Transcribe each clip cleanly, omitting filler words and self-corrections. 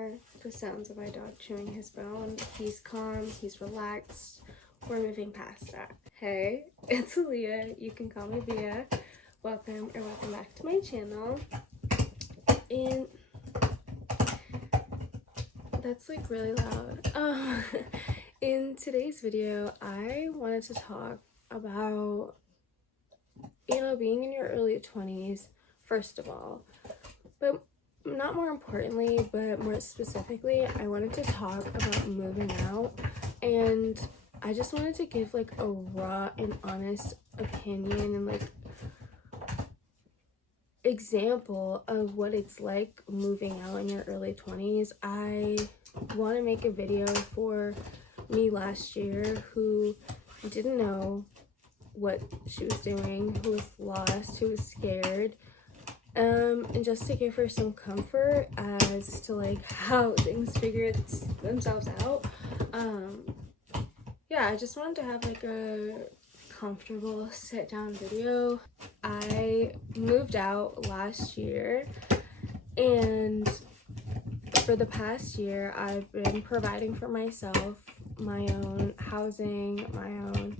ignore the sounds of my dog chewing his bone. He's calm, he's relaxed. We're moving past that. Hey, it's Aaliyah. You can call me Via. Welcome back to my channel. And that's like really loud. In today's video, I wanted to talk about, being in your early 20s, first of all. But not more importantly, but more specifically, I wanted to talk about moving out. And I just wanted to give like a raw and honest opinion and like example of what it's like moving out in your early 20s. I want to make a video for me last year who didn't know what she was doing, who was lost, who was scared, and just to give her some comfort as to like how things figured themselves out. Yeah, I just wanted to have like a comfortable sit down video. I moved out last year, and for the past year I've been providing for myself my own housing, my own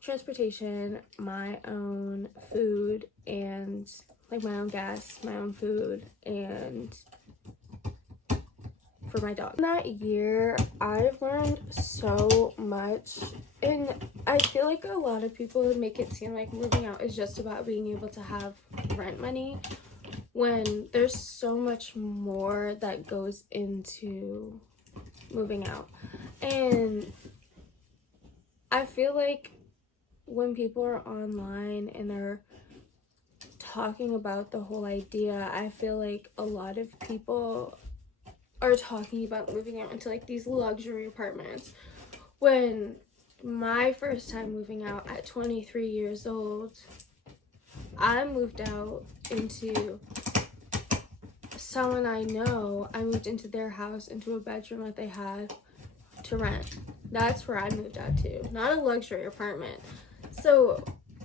transportation, my own food, and like my own gas, my own food, and for my dog. In that year, I've learned so much, and I feel like a lot of people would make it seem like moving out is just about being able to have rent money, when there's so much more that goes into moving out. And I feel like when people are online and are talking about the whole idea, I feel like a lot of people are talking about moving out into like these luxury apartments, when my first time moving out at 23 years old, I moved out into someone I know. I moved into their house, into a bedroom that they had to rent. That's where I moved out to, not a luxury apartment. So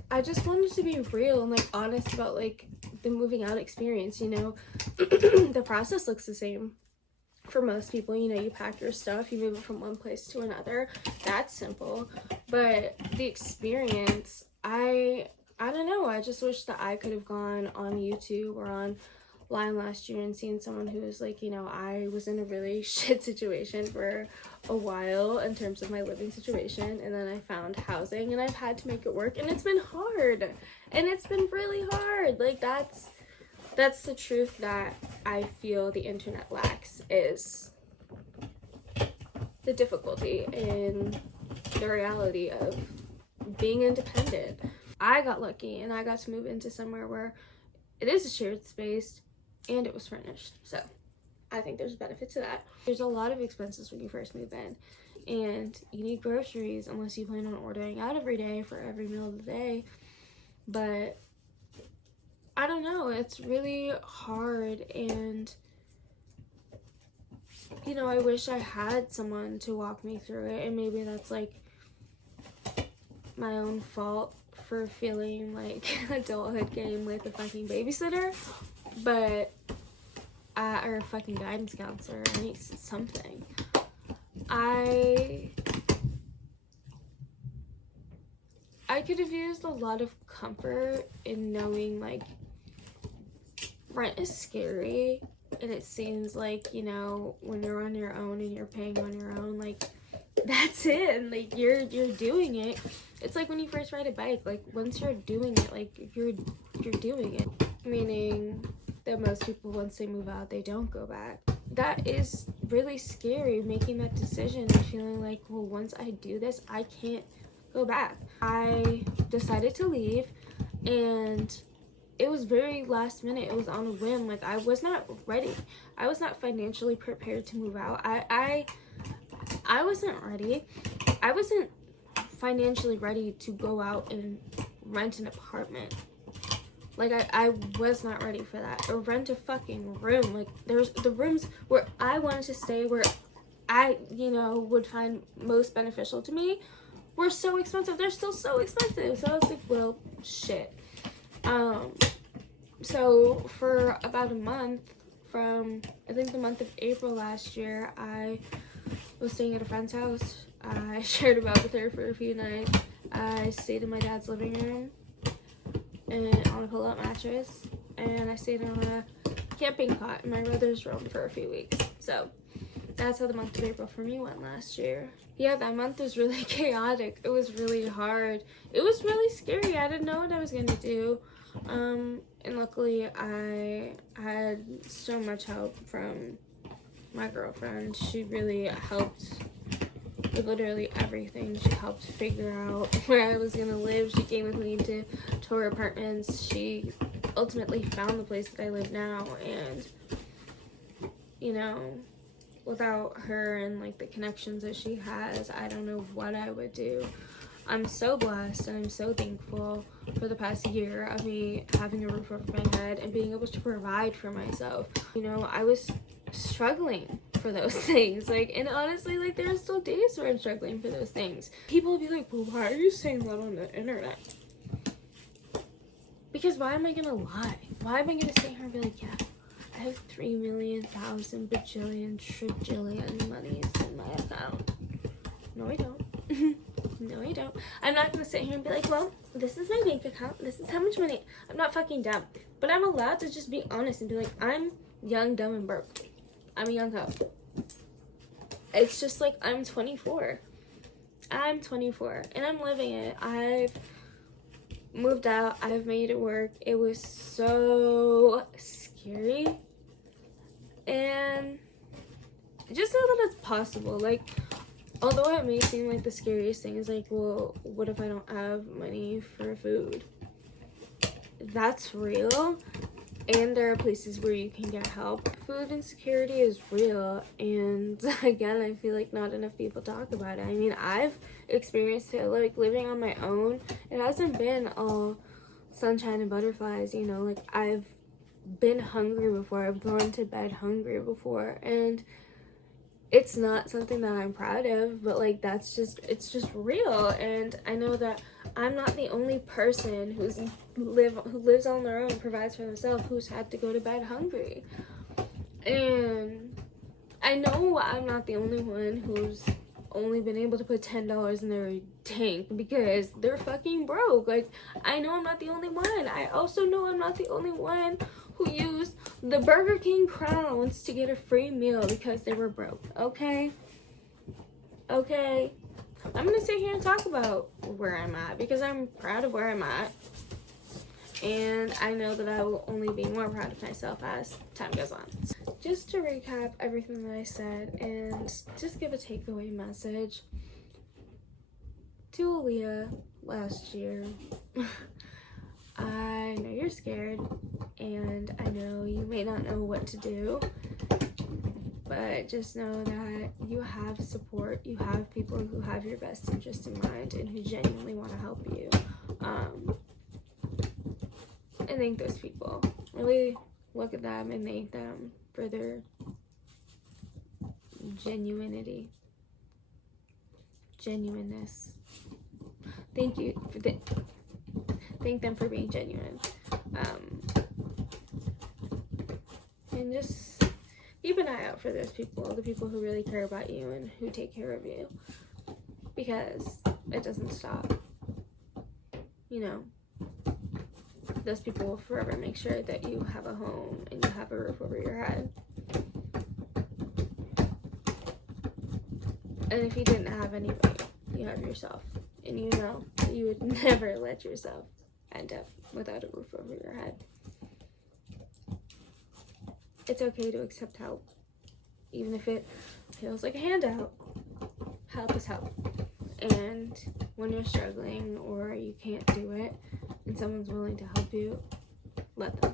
I just wanted to be real and like honest about like the moving out experience. The process looks the same for most people. You pack your stuff, you move it from one place to another. That's simple. But the experience, I don't know, I just wish that I could have gone on YouTube or online last year and seen someone who was like, I was in a really shit situation for a while in terms of my living situation, and then I found housing and I've had to make it work, and it's been hard, and it's been really hard. Like that's the truth that I feel the internet lacks, is the difficulty in the reality of being independent. I got lucky and I got to move into somewhere where it is a shared space and it was furnished. So I think there's a benefit to that. There's a lot of expenses when you first move in, and you need groceries unless you plan on ordering out every day for every meal of the day. But I don't know, it's really hard, and I wish I had someone to walk me through it, and maybe that's like my own fault for feeling like adulthood came with a fucking babysitter, but or a fucking guidance counselor. I need something. I could have used a lot of comfort in knowing like rent is scary, and it seems like, when you're on your own and you're paying on your own, like that's it, and like you're doing it. It's like when you first ride a bike, like once you're doing it, like you're doing it, meaning that most people, once they move out, they don't go back. That is really scary, making that decision and feeling like, well, once I do this, I can't go back. I decided to leave, and it was very last minute. It was on a whim. Like I was not ready. I was not financially prepared to move out. I wasn't ready. I wasn't financially ready to go out and rent an apartment. Like I was not ready for that. Or rent a fucking room. Like there's the rooms where I wanted to stay, where I, would find most beneficial to me, were so expensive. They're still so expensive. So I was like, well, shit. So for about a month, from, I think, the month of April last year. I was staying at a friend's house. I shared a bed with her for a few nights. I stayed in my dad's living room and on a pull-out mattress, and I stayed on a camping cot in my brother's room for a few weeks. So that's how the month of April for me went last year. Yeah, that month was really chaotic. It was really hard. It was really scary. I didn't know what I was gonna do. And luckily I had so much help from my girlfriend. She really helped with literally everything. She helped figure out where I was gonna live. She came with me to tour apartments. She ultimately found the place that I live now, and you know, without her and like the connections that she has, I don't know what I would do. I'm so blessed and I'm so thankful for the past year of me having a roof over my head and being able to provide for myself. You know, I was struggling for those things, like, and honestly, like, there are still days where I'm struggling for those things. People will be like, well, why are you saying that on the internet? Because why am I gonna lie? Why am I gonna sit here and be like, yeah, I have 3 million, thousand, bajillion, trillion monies in my account? No, I don't. No, I don't. I'm not gonna sit here and be like, well, this is my bank account. This is how much money. I'm not fucking dumb. But I'm allowed to just be honest and be like, I'm young, dumb, and broke. I'm a young hoe. It's just like, I'm 24. I'm 24 and I'm living it. I've moved out. I've made it work. It was so scary. And just know that it's possible. Like, although it may seem like the scariest thing is like, well, what if I don't have money for food? That's real. And there are places where you can get help. Food insecurity is real. And again, I feel like not enough people talk about it. I mean, I've experienced it, like, living on my own. It hasn't been all sunshine and butterflies, you know. Like, I've been hungry before. I've gone to bed hungry before. And it's not something that I'm proud of, but like, it's just real. And I know that I'm not the only person who lives on their own, provides for themselves, who's had to go to bed hungry. And I know I'm not the only one who's only been able to put $10 in their tank because they're fucking broke. Like, I know I'm not the only one. I also know I'm not the only one who used the Burger King crowns to get a free meal because they were broke. Okay? I'm gonna sit here and talk about where I'm at because I'm proud of where I'm at. And I know that I will only be more proud of myself as time goes on. Just to recap everything that I said and just give a takeaway message to Aaliyah last year. I know you're scared, and I know you may not know what to do, but just know that you have support. You have people who have your best interest in mind and who genuinely want to help you. And thank those people. Really look at them and thank them for their genuineness. Thank you for thank them for being genuine. And just keep an eye out for those people, the people who really care about you and who take care of you, because it doesn't stop. You know, those people will forever make sure that you have a home and you have a roof over your head. And if you didn't have anybody, you have yourself. And you know that you would never let yourself end up without a roof over your head. It's okay to accept help, even if it feels like a handout. Help is help. And when you're struggling or you can't do it and someone's willing to help you, let them.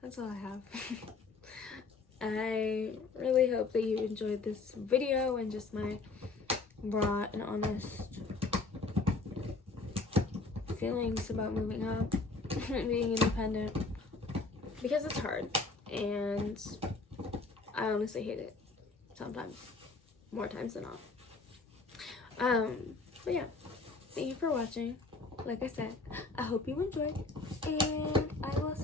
That's all I have. I really hope that you enjoyed this video and just my raw and honest feelings about moving out and being independent, because it's hard and I honestly hate it sometimes, more times than not. But yeah, thank you for watching. Like I said, I hope you enjoyed, and I will